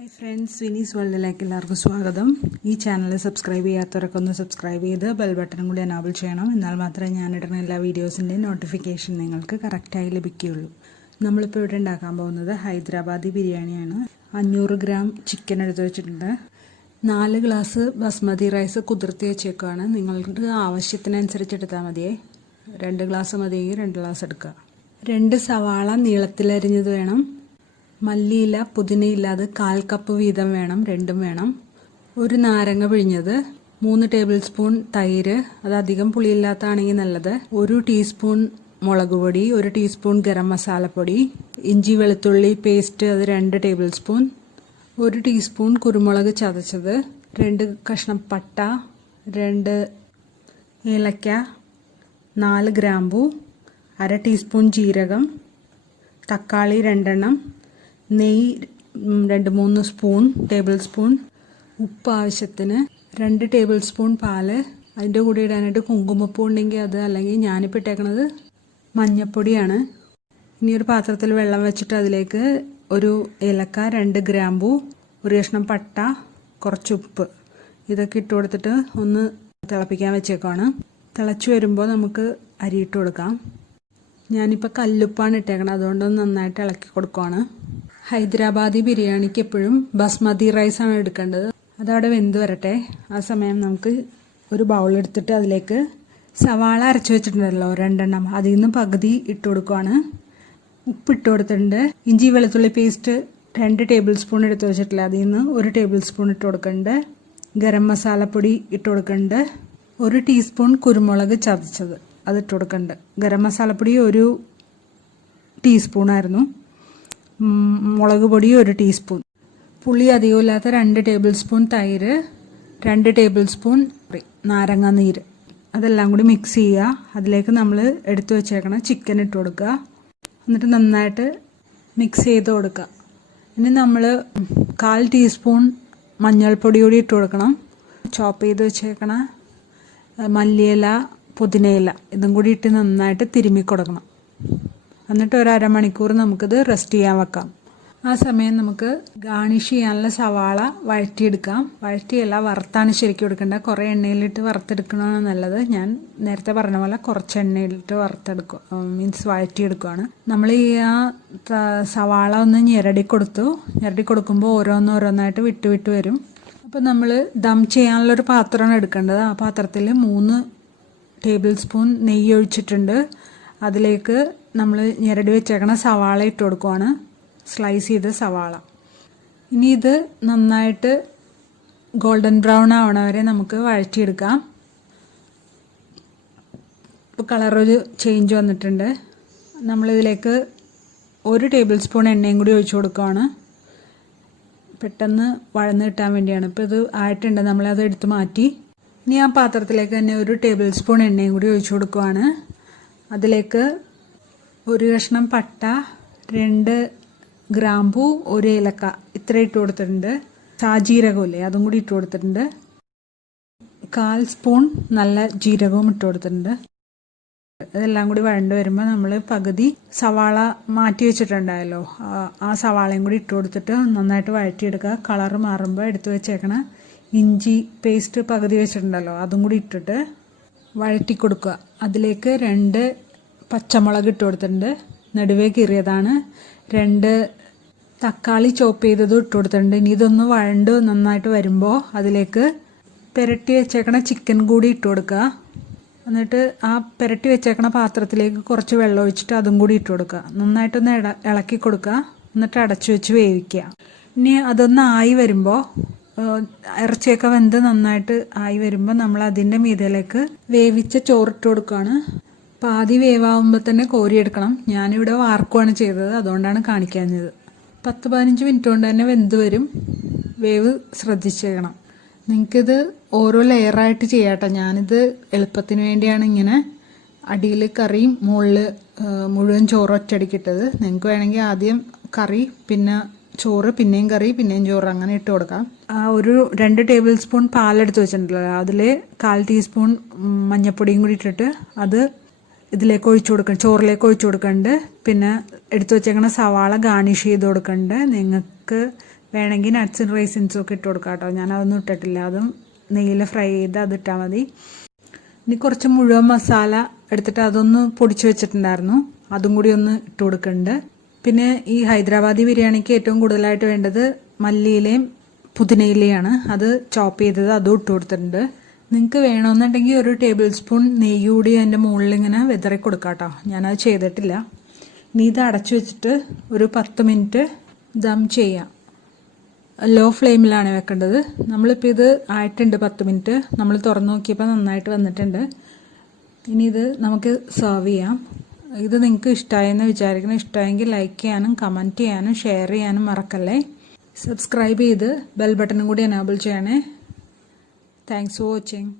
Hi friends, Vinees വേൾഡിലേക്ക് എല്ലാവർക്കും സ്വാഗതം. ഈ ചാനൽ സബ്സ്ക്രൈബ് ചെയ്യാത്തവരൊക്കെ ഒന്ന് സബ്സ്ക്രൈബ് ചെയ്ത് ബെൽ ബട്ടൺ കൂടി എനാബിൾ ചെയ്യണം. എന്നാൽ മാത്രമേ ഞാനിടുന്ന എല്ലാ വീഡിയോസിൻ്റെയും നോട്ടിഫിക്കേഷൻ നിങ്ങൾക്ക് കറക്റ്റായി ലഭിക്കുകയുള്ളൂ. നമ്മളിപ്പോൾ ഇവിടെ ഉണ്ടാക്കാൻ പോകുന്നത് ഹൈദരാബാദി ബിരിയാണിയാണ്. 500 ഗ്രാം ചിക്കൻ എടുത്ത് വെച്ചിട്ടുണ്ട്. 4 ഗ്ലാസ് ബസ്മതി റൈസ് കുതിർത്തി വെച്ചേക്കുകയാണ്. നിങ്ങൾക്ക് ആവശ്യത്തിനനുസരിച്ച് എടുത്താൽ മതിയേ. 2 ഗ്ലാസ് മതിയെങ്കിൽ 2 ഗ്ലാസ് എടുക്കുക. 2 സവാള നീളത്തിലരിഞ്ഞത് വേണം. മല്ലിയില പുതിനയില്ല അത് 1/4 കപ്പ് വീതം വേണം, രണ്ടും വേണം. 1 നാരങ്ങ പിഴിഞ്ഞത്, 3 ടേബിൾ സ്പൂൺ തൈര്, അത് അധികം പുളിയില്ലാത്തതാണെങ്കിൽ നല്ലത്. 1 ടീസ്പൂൺ മുളക് പൊടി, 1 ടീസ്പൂൺ ഗരം മസാലപ്പൊടി, ഇഞ്ചി വെളുത്തുള്ളി പേസ്റ്റ് അത് 2 ടേബിൾ സ്പൂൺ, 1 ടീസ്പൂൺ കുരുമുളക് ചതച്ചത്, 2 കഷ്ണം പട്ട, 2 ഏലക്ക, 4 ഗ്രാമ്പൂ, 1/2 ടീസ്പൂൺ ജീരകം, തക്കാളി 2 എണ്ണം, നെയ്യ് 2-3 ടേബിൾ സ്പൂൺ, ഉപ്പ് ആവശ്യത്തിന്, 2 ടേബിൾ സ്പൂൺ പാല്. അതിൻ്റെ കൂടെ ഇടാനായിട്ട് കുങ്കുമപ്പൂ ഉണ്ടെങ്കിൽ അത്, അല്ലെങ്കിൽ ഞാനിപ്പോൾ ഇട്ടേക്കണത് മഞ്ഞൾപ്പൊടിയാണ്. ഇനി ഒരു പാത്രത്തിൽ വെള്ളം വെച്ചിട്ട് അതിലേക്ക് 1 ഏലക്ക, 2 ഗ്രാമ്പൂ, 1 കഷ്ണം പട്ട, കുറച്ച് ഉപ്പ് ഇതൊക്കെ ഇട്ട് കൊടുത്തിട്ട് ഒന്ന് തിളപ്പിക്കാൻ വെച്ചേക്കാണ്. തിളച്ച് വരുമ്പോൾ നമുക്ക് അരി ഇട്ട് കൊടുക്കാം. ഞാനിപ്പോൾ കല്ലുപ്പാണ് ഇട്ടേക്കണം, അതുകൊണ്ട് നന്നായിട്ട് ഇളക്കി കൊടുക്കുവാണ്. ഹൈദരാബാദി ബിരിയാണിക്ക് എപ്പോഴും ബസ്മതി റൈസാണ് എടുക്കേണ്ടത്. അതവിടെ വെന്ത് വരട്ടെ. ആ സമയം നമുക്ക് ഒരു ബൗൾ എടുത്തിട്ട് അതിലേക്ക് സവാള അരച്ച് വെച്ചിട്ടുണ്ടല്ലോ 2 എണ്ണം, അതിൽ നിന്ന് പകുതി ഇട്ട് കൊടുക്കുവാണ്. ഉപ്പ് ഇട്ട് കൊടുത്തിട്ടുണ്ട്. ഇഞ്ചി വെളുത്തുള്ളി പേസ്റ്റ് 2 ടേബിൾ സ്പൂൺ എടുത്ത് വെച്ചിട്ടില്ല, അതിൽ നിന്ന് 1 ടേബിൾ സ്പൂൺ ഇട്ട് കൊടുക്കുന്നുണ്ട്. ഗരം മസാലപ്പൊടി ഇട്ട് കൊടുക്കുന്നുണ്ട്. 1 ടീസ്പൂൺ കുരുമുളക് ചതച്ചത് അത് ഇട്ട് കൊടുക്കുന്നുണ്ട്. ഗരം മസാലപ്പൊടി 1 ടീസ്പൂണായിരുന്നു. മുളക് പൊടി 1 ടീസ്പൂൺ. പുളി അധികമില്ലാത്ത 2 ടേബിൾ സ്പൂൺ തൈര്, 2 ടേബിൾ സ്പൂൺ നാരങ്ങ നീര്, അതെല്ലാം കൂടി മിക്സ് ചെയ്യുക. അതിലേക്ക് നമ്മൾ എടുത്തു വെച്ചേക്കണം ചിക്കൻ ഇട്ട് കൊടുക്കുക. എന്നിട്ട് നന്നായിട്ട് മിക്സ് ചെയ്ത് കൊടുക്കുക. ഇനി നമ്മൾ 1/4 ടീസ്പൂൺ മഞ്ഞൾപ്പൊടി കൂടി ഇട്ട് കൊടുക്കണം. ചോപ്പ് ചെയ്ത് വെച്ചേക്കണ മല്ലിയില പുതിനയില ഇതും കൂടി ഇട്ട് നന്നായിട്ട് തിരുമ്മി കൊടുക്കണം. എന്നിട്ട് 1 അരമണിക്കൂർ നമുക്കിത് റെസ്റ്റ് ചെയ്യാൻ വെക്കാം. ആ സമയം നമുക്ക് ഗാർണിഷ് ചെയ്യാനുള്ള സവാള വഴറ്റിയെടുക്കാം. വഴറ്റിയല്ല, വറുത്താണ് ശരിക്കും എടുക്കേണ്ടത്. കുറേ എണ്ണയിലിട്ട് വറുത്തെടുക്കണതാണ് നല്ലത്. ഞാൻ നേരത്തെ പറഞ്ഞ പോലെ കുറച്ച് എണ്ണയിലിട്ട് മീൻസ് വഴറ്റിയെടുക്കുകയാണ്. നമ്മൾ ഈ സവാള ഒന്ന് ഞെരടി കൊടുക്കുമ്പോൾ ഓരോന്നായിട്ട് വിട്ട് വരും. അപ്പോൾ നമ്മൾ ദം ചെയ്യാനുള്ളൊരു പാത്രമാണ് എടുക്കേണ്ടത്. ആ പാത്രത്തിൽ 3 ടേബിൾ സ്പൂൺ നെയ്യ് ഒഴിച്ചിട്ടുണ്ട്. അതിലേക്ക് നമ്മൾ ഞെരടി വെച്ചേക്കണ സവാള ഇട്ട് കൊടുക്കുവാണ്, സ്ലൈസ് ചെയ്ത സവാള. ഇനി ഇത് നന്നായിട്ട് ഗോൾഡൻ ബ്രൗൺ ആവണ വരെ നമുക്ക് വഴറ്റിയെടുക്കാം. ഇപ്പോൾ കളറൊരു ചേഞ്ച് വന്നിട്ടുണ്ട്. നമ്മളിതിലേക്ക് 1 ടേബിൾ സ്പൂൺ എണ്ണയും കൂടി ഒഴിച്ചു കൊടുക്കുവാണ്, പെട്ടെന്ന് വഴന്ന് കിട്ടാൻ വേണ്ടിയാണ്. ഇപ്പോൾ ഇത് ആയിട്ടുണ്ട്, നമ്മളത് എടുത്ത് മാറ്റി. ഇനി ആ പാത്രത്തിലേക്ക് തന്നെ 1 ടേബിൾ സ്പൂൺ എണ്ണയും കൂടി ഒഴിച്ചു കൊടുക്കുവാണ്. അതിലേക്ക് 1 കഷ്ണം പട്ട, 2 ഗ്രാമ്പൂ, 1 ഏലക്ക ഇത്ര ഇട്ട് കൊടുത്തിട്ടുണ്ട്. സാജീരകമില്ലേ അതും കൂടി ഇട്ട് കൊടുത്തിട്ടുണ്ട്. 1/4 സ്പൂൺ നല്ല ജീരകവും ഇട്ട് കൊടുത്തിട്ടുണ്ട്. ഇതെല്ലാം കൂടി വഴണ്ട് വരുമ്പോൾ നമ്മൾ പകുതി സവാള മാറ്റി വെച്ചിട്ടുണ്ടായല്ലോ, ആ സവാളയും കൂടി ഇട്ട് കൊടുത്തിട്ട് നന്നായിട്ട് വഴറ്റിയെടുക്കുക. കളറ് മാറുമ്പോൾ എടുത്ത് വെച്ചേക്കണ ഇഞ്ചി പേസ്റ്റ് പകുതി വെച്ചിട്ടുണ്ടല്ലോ അതും കൂടി ഇട്ടിട്ട് വഴറ്റി കൊടുക്കുക. അതിലേക്ക് 2 പച്ചമുളക് ഇട്ട് കൊടുത്തിട്ടുണ്ട്, നടുവേ കീറിയതാണ്. 2 തക്കാളി ചോപ്പ് ചെയ്തതും ഇട്ട് കൊടുത്തിട്ടുണ്ട്. ഇനി ഇതൊന്ന് വഴണ്ട് നന്നായിട്ട് വരുമ്പോൾ അതിലേക്ക് പുരട്ടി വെച്ചേക്കണ ചിക്കൻ കൂടി ഇട്ട് കൊടുക്കുക. എന്നിട്ട് ആ പുരട്ടി വെച്ചേക്കണ പാത്രത്തിലേക്ക് കുറച്ച് വെള്ളം ഒഴിച്ചിട്ട് അതും കൂടി ഇട്ട് കൊടുക്കുക. നന്നായിട്ടൊന്ന് ഇളക്കി കൊടുക്കുക. എന്നിട്ട് അടച്ചു വെച്ച് വേവിക്കുക. ഇനി അതൊന്ന് ആയി വരുമ്പോൾ, ഇറച്ചിയൊക്കെ വെന്ത് നന്നായിട്ട് ആയി വരുമ്പോൾ നമ്മൾ അതിൻ്റെ മീതയിലേക്ക് വേവിച്ച ചോറിട്ട് കൊടുക്കുകയാണ്. പാതി വേവാകുമ്പോൾ തന്നെ കോരിയെടുക്കണം. ഞാനിവിടെ വാർക്കുവാണ് ചെയ്തത്, അതുകൊണ്ടാണ് കാണിക്കാഞ്ഞത്. 10-15 മിനിറ്റ് കൊണ്ട് തന്നെ വെന്ത് വരും. വേവ് ശ്രദ്ധിച്ചേക്കണം. നിങ്ങൾക്കിത് ഓരോ ലെയറായിട്ട് ചെയ്യാട്ടോ. ഞാനിത് എളുപ്പത്തിന് വേണ്ടിയാണ് ഇങ്ങനെ അടിയിൽ കറിയും മുകളിൽ മുഴുവൻ ചോറ് ഒറ്റയടിക്കിട്ടത്. നിങ്ങൾക്ക് വേണമെങ്കിൽ ആദ്യം കറി, പിന്നെ ചോറ്, പിന്നെയും കറി, പിന്നെയും ചോറ് അങ്ങനെ ഇട്ട് കൊടുക്കാം. 2 ടേബിൾ സ്പൂൺ പാലെടുത്ത് വെച്ചിട്ടുണ്ടല്ലോ, അതിൽ 1/4 ടീസ്പൂൺ മഞ്ഞൾപ്പൊടിയും കൂടി ഇട്ടിട്ട് അത് ഇതിലേക്ക് ഒഴിച്ചു കൊടുക്കണം, ചോറിലേക്ക് ഒഴിച്ചു കൊടുക്കുന്നുണ്ട്. പിന്നെ എടുത്തു വെച്ചേക്കണ സവാള ഗാർണിഷ് ചെയ്ത് കൊടുക്കുന്നുണ്ട്. നിങ്ങൾക്ക് വേണമെങ്കിൽ നട്ട്സും റൈസിൻസും ഒക്കെ ഇട്ട് കൊടുക്കാം കേട്ടോ. ഞാനതൊന്നും ഇട്ടിട്ടില്ല. അതും നെയ്യിൽ ഫ്രൈ ചെയ്ത് അതിട്ടാൽ മതി. ഇനി കുറച്ച് മുഴുവൻ മസാല എടുത്തിട്ട് അതൊന്ന് പൊടിച്ച് വെച്ചിട്ടുണ്ടായിരുന്നു, അതും കൂടി ഒന്ന് ഇട്ട് കൊടുക്കുന്നുണ്ട്. പിന്നെ ഈ ഹൈദരാബാദി ബിരിയാണിക്ക് ഏറ്റവും കൂടുതലായിട്ട് വേണ്ടത് മല്ലിയിലയും പുതിനയിലയാണ്. അത് ചോപ്പ് ചെയ്തത് അതും ഇട്ട് കൊടുത്തിട്ടുണ്ട്. നിങ്ങൾക്ക് വേണമെന്നുണ്ടെങ്കിൽ ഒരു ടേബിൾ സ്പൂൺ നെയ്യ് കൂടി അതിൻ്റെ മുകളിൽ ഇങ്ങനെ വിതറി കൊടുക്കാം കേട്ടോ. ഞാനത് ചെയ്തിട്ടില്ല. ഇനി ഇത് അടച്ചു വെച്ചിട്ട് ഒരു 10 മിനിറ്റ് ദം ചെയ്യാം. ലോ ഫ്ലെയിമിലാണ് വെക്കേണ്ടത്. നമ്മളിപ്പോൾ ഇത് ആയിട്ടുണ്ട് 10 മിനിറ്റ്. നമ്മൾ തുറന്നു നോക്കിയപ്പോൾ നന്നായിട്ട് വന്നിട്ടുണ്ട്. ഇനി ഇത് നമുക്ക് സെർവ് ചെയ്യാം. ഇത് നിങ്ങൾക്ക് ഇഷ്ടമായെന്ന് വിചാരിക്കണം. ഇഷ്ടമായെങ്കിൽ ലൈക്ക് ചെയ്യാനും കമൻറ്റ് ചെയ്യാനും ഷെയർ ചെയ്യാനും മറക്കല്ലേ. സബ്സ്ക്രൈബ് ചെയ്ത് ബെൽ ബട്ടണും കൂടി എനേബിൾ ചെയ്യണേ. Thanks for watching.